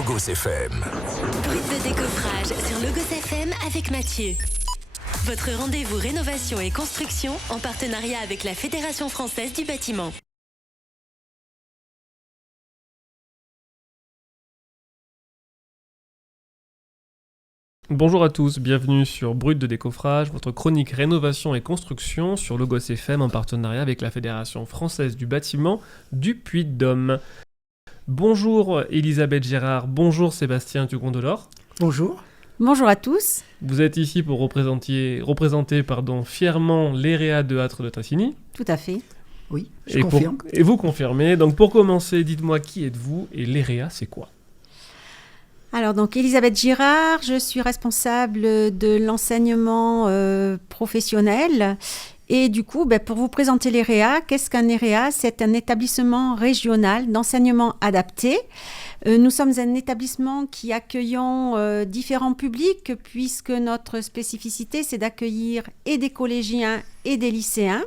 Logos FM. Brut de décoffrage sur Logos FM avec Mathieu. Votre rendez-vous rénovation et construction en partenariat avec la Fédération française du bâtiment. Bonjour à tous, bienvenue sur Brut de décoffrage, votre chronique rénovation et construction sur Logos FM en partenariat avec la Fédération française du bâtiment du Puy-de-Dôme. Bonjour Elisabeth Gérard, bonjour Sébastien Tugon-Delors. Bonjour. Bonjour à tous. Vous êtes ici pour représenter fièrement l'EREA de Âtres de Tassigny. Tout à fait. Oui, je confirme. Et vous confirmez. Donc pour commencer, dites-moi qui êtes-vous et l'EREA c'est quoi ? Alors donc Elisabeth Girard, je suis responsable de l'enseignement professionnel et du coup pour vous présenter l'EREA, qu'est-ce qu'un EREA ? C'est un établissement régional d'enseignement adapté. Nous sommes un établissement qui accueillons différents publics puisque notre spécificité c'est d'accueillir et des collégiens et des lycéens.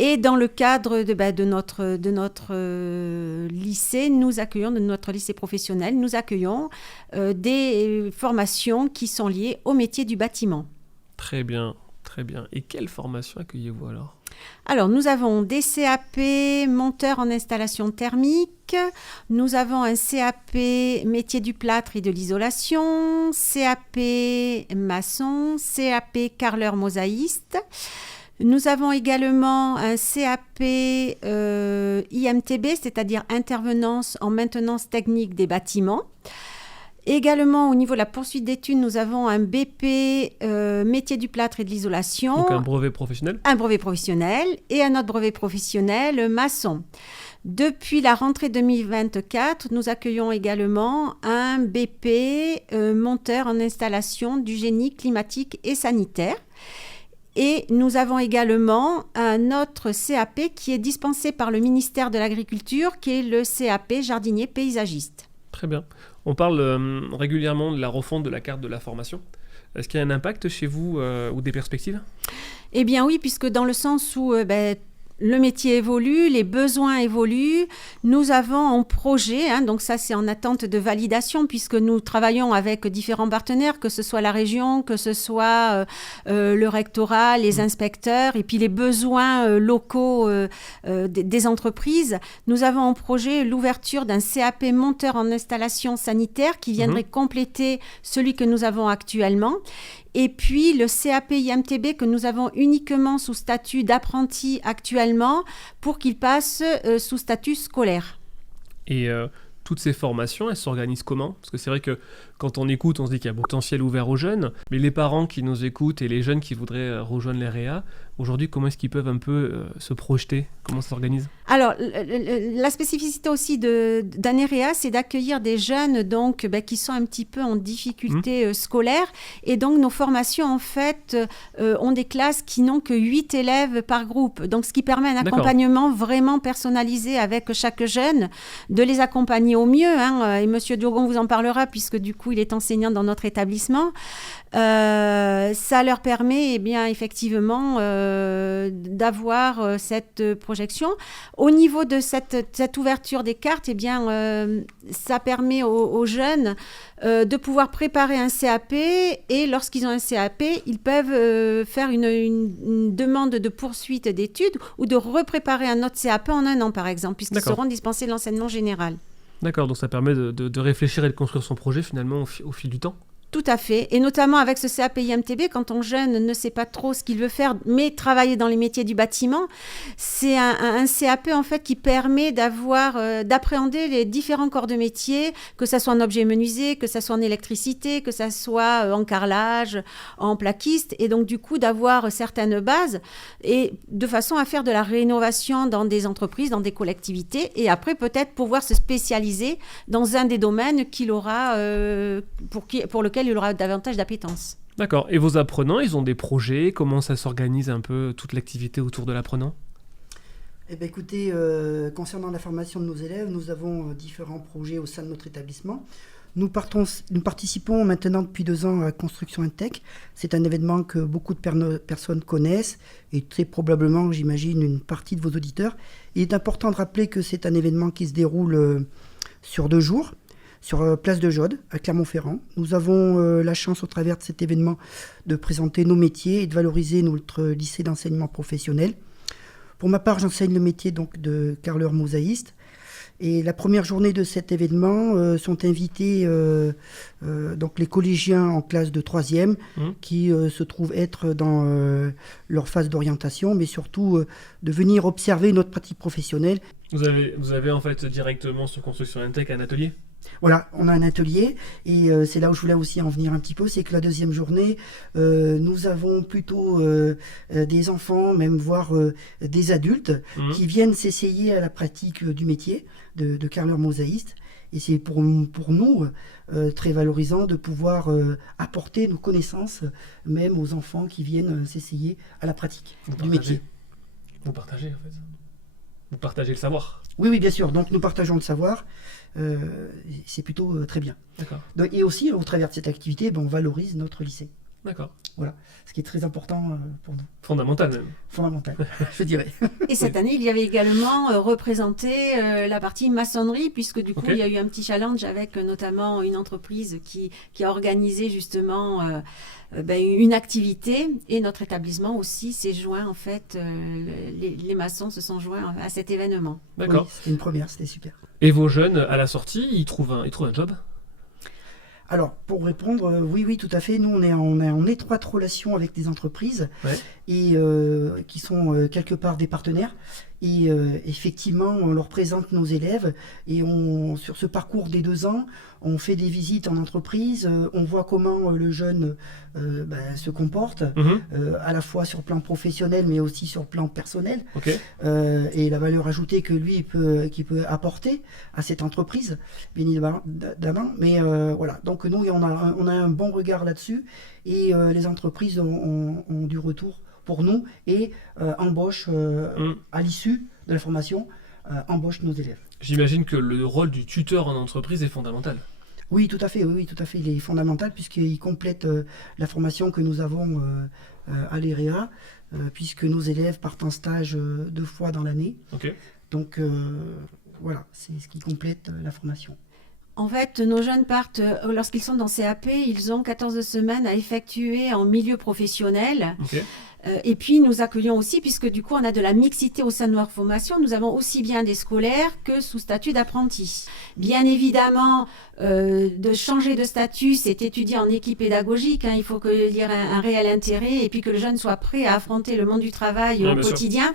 Et dans le cadre de notre lycée, nous accueillons, de notre lycée professionnel, nous accueillons des formations qui sont liées au métier du bâtiment. Très bien, très bien. Et quelle formation accueillez-vous alors ? Alors, nous avons des CAP monteurs en installation thermique, nous avons un CAP métier du plâtre et de l'isolation, CAP maçon, CAP carreleur mosaïste. Nous avons également un CAP IMTB, c'est-à-dire intervenance en maintenance technique des bâtiments. Également, au niveau de la poursuite d'études, nous avons un BP métier du plâtre et de l'isolation. Donc un brevet professionnel ? Un brevet professionnel et un autre brevet professionnel maçon. Depuis la rentrée 2024, nous accueillons également un BP monteur en installation du génie climatique et sanitaire. Et nous avons également un autre CAP qui est dispensé par le ministère de l'Agriculture, qui est le CAP jardinier paysagiste. Très bien. On parle régulièrement de la refonte de la carte de la formation. Est-ce qu'il y a un impact chez vous ou des perspectives ? Eh bien oui, puisque dans le sens où le métier évolue, les besoins évoluent. Nous avons en projet, donc ça c'est en attente de validation puisque nous travaillons avec différents partenaires, que ce soit la région, que ce soit le rectorat, les inspecteurs et puis les besoins locaux des entreprises. Nous avons en projet l'ouverture d'un CAP monteur en installation sanitaire qui viendrait compléter celui que nous avons actuellement. Et puis le CAP IMTB que nous avons uniquement sous statut d'apprenti actuellement pour qu'il passe sous statut scolaire. Et toutes ces formations, elles s'organisent comment ? Parce que c'est vrai que quand on écoute, on se dit qu'il y a potentiel ouvert aux jeunes, mais les parents qui nous écoutent et les jeunes qui voudraient rejoindre l'EREA, aujourd'hui, comment est-ce qu'ils peuvent un peu se projeter ? Comment ça s'organise ? Alors, la spécificité aussi d'un EREA, c'est d'accueillir des jeunes donc, qui sont un petit peu en difficulté scolaire. Et donc, nos formations, en fait, ont des classes qui n'ont que 8 élèves par groupe. Donc, ce qui permet un accompagnement vraiment personnalisé avec chaque jeune, de les accompagner au mieux. Et M. Diogon vous en parlera, puisque du coup, il est enseignant dans notre établissement. Ça leur permet, effectivement, d'avoir cette projection. Au niveau de cette ouverture des cartes, ça permet aux jeunes de pouvoir préparer un CAP et lorsqu'ils ont un CAP, ils peuvent faire une demande de poursuite d'études ou de repréparer un autre CAP en 1 an, par exemple, puisqu'ils seront dispensés de l'enseignement général. D'accord, donc ça permet de réfléchir et de construire son projet finalement au fil du temps. Tout à fait. Et notamment avec ce CAP IMTB, quand un jeune ne sait pas trop ce qu'il veut faire, mais travailler dans les métiers du bâtiment, c'est un CAP en fait qui permet d'appréhender les différents corps de métier, que ça soit en objet menuisier, que ça soit en électricité, que ça soit en carrelage, en plaquiste, et donc du coup d'avoir certaines bases et de façon à faire de la rénovation dans des entreprises, dans des collectivités, et après peut-être pouvoir se spécialiser dans un des domaines qu'il aura pour lequel il aura davantage d'appétence. D'accord. Et vos apprenants, ils ont des projets ? Comment ça s'organise un peu toute l'activité autour de l'apprenant ? Écoutez, concernant la formation de nos élèves, nous avons différents projets au sein de notre établissement. Nous participons maintenant depuis 2 ans à Construction Intech. C'est un événement que beaucoup de personnes connaissent et très probablement, j'imagine, une partie de vos auditeurs. Il est important de rappeler que c'est un événement qui se déroule sur 2 jours. sur Place de Jaude, à Clermont-Ferrand. Nous avons la chance, au travers de cet événement, de présenter nos métiers et de valoriser notre lycée d'enseignement professionnel. Pour ma part, j'enseigne le métier donc, de carreleur mosaïste. Et la première journée de cet événement sont invités donc les collégiens en classe de 3e qui se trouvent être dans leur phase d'orientation, mais surtout de venir observer notre pratique professionnelle. Vous avez en fait directement sur Construction Intech un atelier ? Voilà, on a un atelier et c'est là où je voulais aussi en venir un petit peu, c'est que la deuxième journée, nous avons plutôt des enfants, même voire des adultes qui viennent s'essayer à la pratique du métier de carreleur mosaïste. Et c'est pour nous très valorisant de pouvoir apporter nos connaissances même aux enfants qui viennent s'essayer à la pratique du métier. Vous partagez en fait. Vous partagez le savoir. Oui, bien sûr. Donc nous partageons le savoir. C'est plutôt très bien. D'accord. Et aussi, au travers de cette activité, on valorise notre lycée. D'accord. Voilà, ce qui est très important pour nous. Fondamental même. Fondamental, je dirais. Et cette année, il y avait également représenté la partie maçonnerie, puisque du coup, il y a eu un petit challenge avec notamment une entreprise qui a organisé justement une activité. Et notre établissement aussi s'est joint, en fait, les maçons se sont joints à cet événement. D'accord. Oui, c'était une première, c'était super. Et vos jeunes, à la sortie, ils trouvent un job ? Alors, pour répondre, oui, tout à fait. Nous, on est en étroite relation avec des entreprises et qui sont quelque part des partenaires. Et effectivement, on leur présente nos élèves et sur ce parcours des 2 ans, on fait des visites en entreprise, on voit comment le jeune se comporte, à la fois sur le plan professionnel mais aussi sur le plan personnel. Et la valeur ajoutée que lui qu'il peut apporter à cette entreprise, bien évidemment. Mais voilà, donc nous, on a un bon regard là-dessus et les entreprises ont du retour pour nous et embauche à l'issue de la formation, embauche nos élèves. J'imagine que le rôle du tuteur en entreprise est fondamental. Oui, tout à fait, il est fondamental puisqu'il complète la formation que nous avons à l'EREA, puisque nos élèves partent en stage 2 fois dans l'année. Donc voilà, c'est ce qui complète la formation. En fait, nos jeunes partent, lorsqu'ils sont dans CAP, ils ont 14 semaines à effectuer en milieu professionnel. Et puis, nous accueillons aussi, puisque du coup, on a de la mixité au sein de notre formation, nous avons aussi bien des scolaires que sous statut d'apprentis. Bien évidemment, de changer de statut, c'est étudier en équipe pédagogique. Il faut qu'il y ait un réel intérêt et puis que le jeune soit prêt à affronter le monde du travail au quotidien.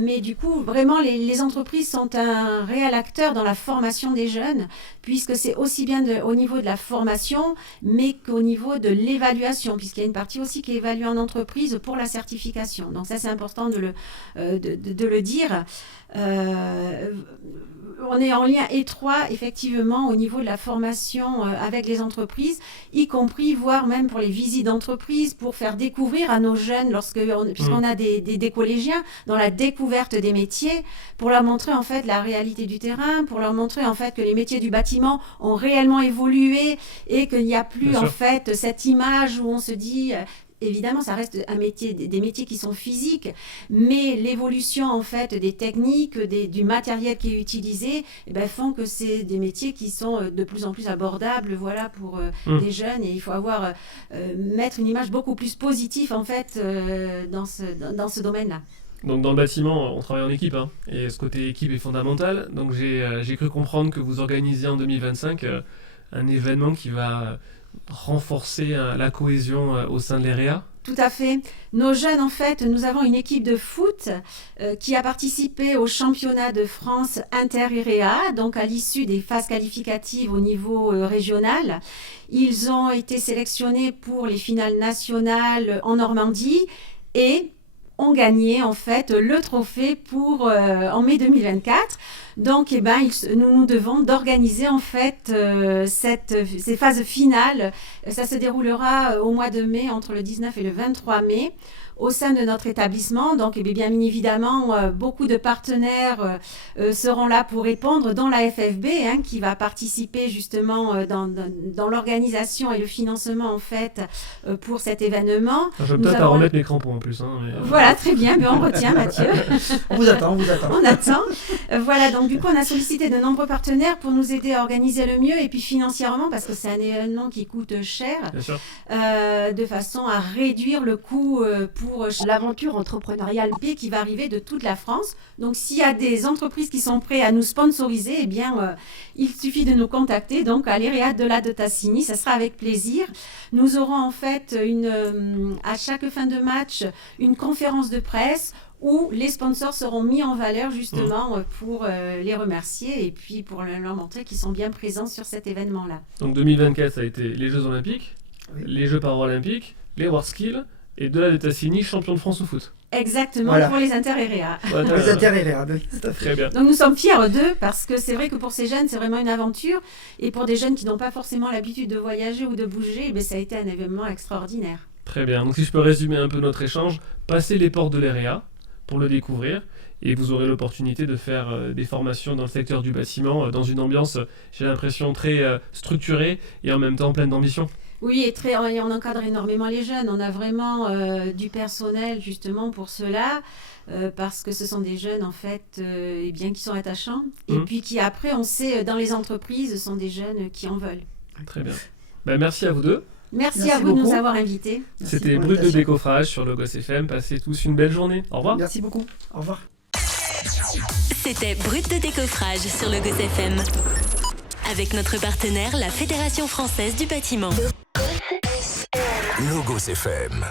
Mais du coup, vraiment, les entreprises sont un réel acteur dans la formation des jeunes, puisque c'est aussi bien au niveau de la formation, mais qu'au niveau de l'évaluation, puisqu'il y a une partie aussi qui est évaluée en entreprise pour la certification. Donc ça, c'est important de le dire. On est en lien étroit, effectivement, au niveau de la formation avec les entreprises, y compris, voire même pour les visites d'entreprise, pour faire découvrir à nos jeunes, puisqu'on a des collégiens, dans la découverte des métiers, pour leur montrer en fait la réalité du terrain, pour leur montrer en fait que les métiers du bâtiment ont réellement évolué et qu'il n'y a plus en fait cette image où on se dit... Évidemment, ça reste des métiers qui sont physiques, mais l'évolution en fait des techniques, du matériel qui est utilisé, font que c'est des métiers qui sont de plus en plus abordables, voilà, pour des jeunes. Et il faut mettre une image beaucoup plus positive en fait dans ce domaine-là. Donc dans le bâtiment, on travaille en équipe, et ce côté équipe est fondamental. Donc j'ai cru comprendre que vous organisez en 2025 un événement qui va renforcer la cohésion au sein de l'EREA. Tout à fait. Nos jeunes, en fait, nous avons une équipe de foot qui a participé au championnat de France inter-EREA, donc à l'issue des phases qualificatives au niveau régional. Ils ont été sélectionnés pour les finales nationales en Normandie et ont gagné en fait le trophée en mai 2024. Donc nous devons d'organiser en fait ces phases finales. Ça se déroulera au mois de mai, entre le 19 et le 23 mai, au sein de notre établissement. Donc, bien évidemment, beaucoup de partenaires seront là pour répondre, dont la FFB, qui va participer justement dans l'organisation et le financement en fait pour cet événement. Je vais peut-être à remettre mes crampons en plus. Voilà, très bien, mais on retient, Mathieu. On vous attend. On attend. Voilà, donc du coup, on a sollicité de nombreux partenaires pour nous aider à organiser le mieux et puis financièrement, parce que c'est un événement qui coûte cher, de façon à réduire le coût pour l'aventure entrepreneuriale qui va arriver de toute la France. Donc, s'il y a des entreprises qui sont prêtes à nous sponsoriser, il suffit de nous contacter. Donc, à l'EREA de la de Tassigny, ça sera avec plaisir. Nous aurons en fait à chaque fin de match une conférence de presse où les sponsors seront mis en valeur justement pour les remercier et puis pour leur montrer qu'ils sont bien présents sur cet événement-là. Donc 2024, ça a été les Jeux Olympiques, les Jeux Paralympiques, les WorldSkills et de la de Tassigny, champion de France au foot. Exactement, pour les inter-EREA. Les inter-EREA, très bien. Donc nous sommes fiers d'eux parce que c'est vrai que pour ces jeunes, c'est vraiment une aventure. Et pour des jeunes qui n'ont pas forcément l'habitude de voyager ou de bouger, ça a été un événement extraordinaire. Très bien. Donc si je peux résumer un peu notre échange, passez les portes de l'EREA pour le découvrir et vous aurez l'opportunité de faire des formations dans le secteur du bâtiment dans une ambiance, j'ai l'impression, très structurée et en même temps pleine d'ambition. Oui, et on encadre énormément les jeunes. On a vraiment du personnel justement pour cela, parce que ce sont des jeunes en fait qui sont attachants et puis qui après, on sait, dans les entreprises, sont des jeunes qui en veulent. Très bien. Merci à vous deux. Merci à vous de nous avoir invités. C'était Brut de décoffrage sur Logos FM. Passez tous une belle journée. Au revoir. Merci beaucoup. Au revoir. C'était Brut de décoffrage sur Logos FM. Avec notre partenaire, la Fédération française du bâtiment. Logos FM.